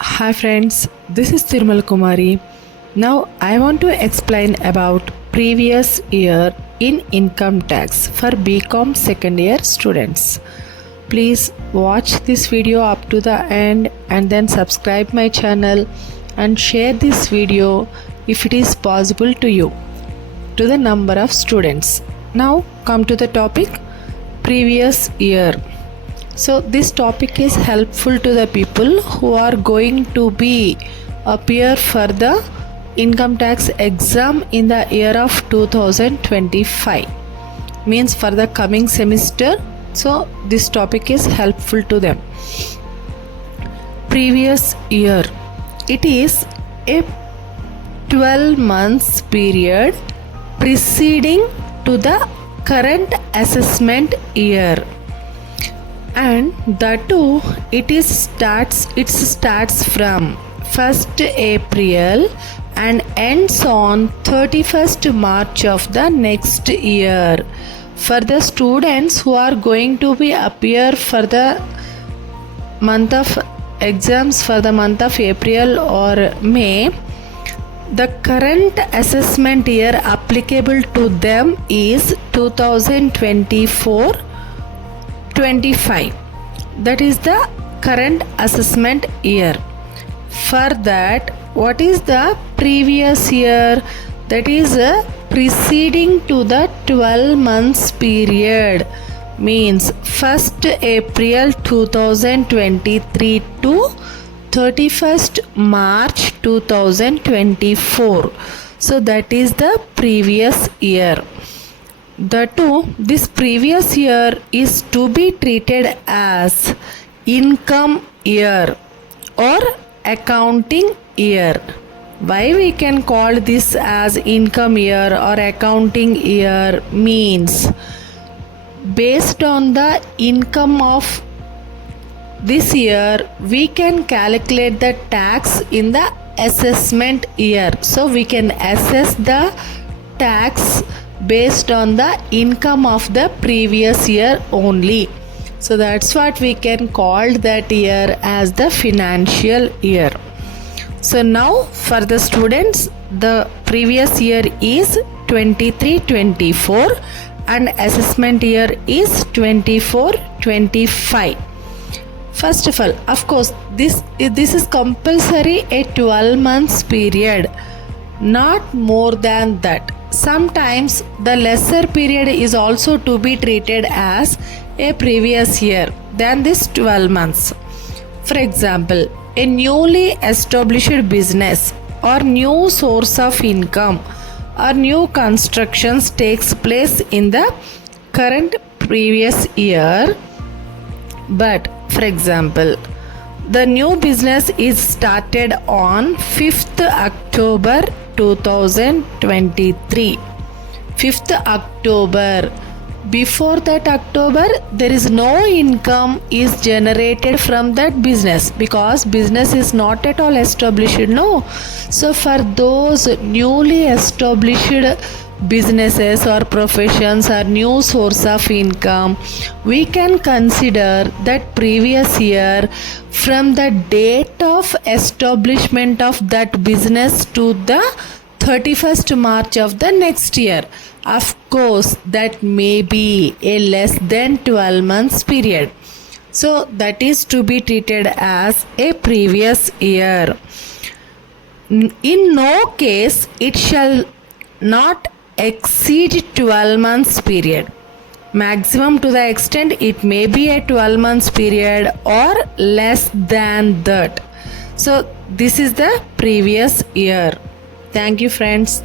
Hi friends, this is Tirmal Kumari. Now I want to explain about previous year in income tax for BCom second year students. Please watch this video up to the end and then subscribe my channel and share this video if it is possible to you to the number of students. Now come to the topic previous year. So this topic is helpful to the people who are going to be appear for the income tax exam in the year of 2025, means for the coming semester. So this topic is helpful to them. Previous year, it is a 12 months period preceding to the current assessment year, and that too it starts from 1st April and ends on 31st March of the next year. For the students who are going to be appear for the month of exams for the month of April or May, the current assessment year applicable to them is 2024-25. That is the current assessment year. For that, what is the previous year? That is preceding to the 12 months period, means 1st April 2023 to 31st March 2024. So that is the previous year. This previous year is to be treated as income year or accounting year. Why we can call this as income year or accounting year means, based on the income of this year, we can calculate the tax in the assessment year. So we can assess the tax based on the income of the previous year only. So that's what we can call that year as the financial year. So now for the students, the previous year is 23-24 and assessment year is 24-25. First of all, of course, this is compulsory a 12 months period, not more than that. Sometimes the lesser period is also to be treated as a previous year than this 12 months. For example, a newly established business or new source of income or new constructions takes place in the current previous year. But for example, the new business is started on 5th October 2023. 5th October. Before that October, there is no income is generated from that business because business is not at all established, no. So for those newly established businesses or professions or new source of income, we can consider that previous year from the date of establishment of that business to the 31st March of the next year. Of course, that may be a less than 12 months period. So that is to be treated as a previous year. In no case it shall not exceed 12 months period. Maximum to the extent it may be a 12 months period or less than that. So this is the previous year. Thank you friends.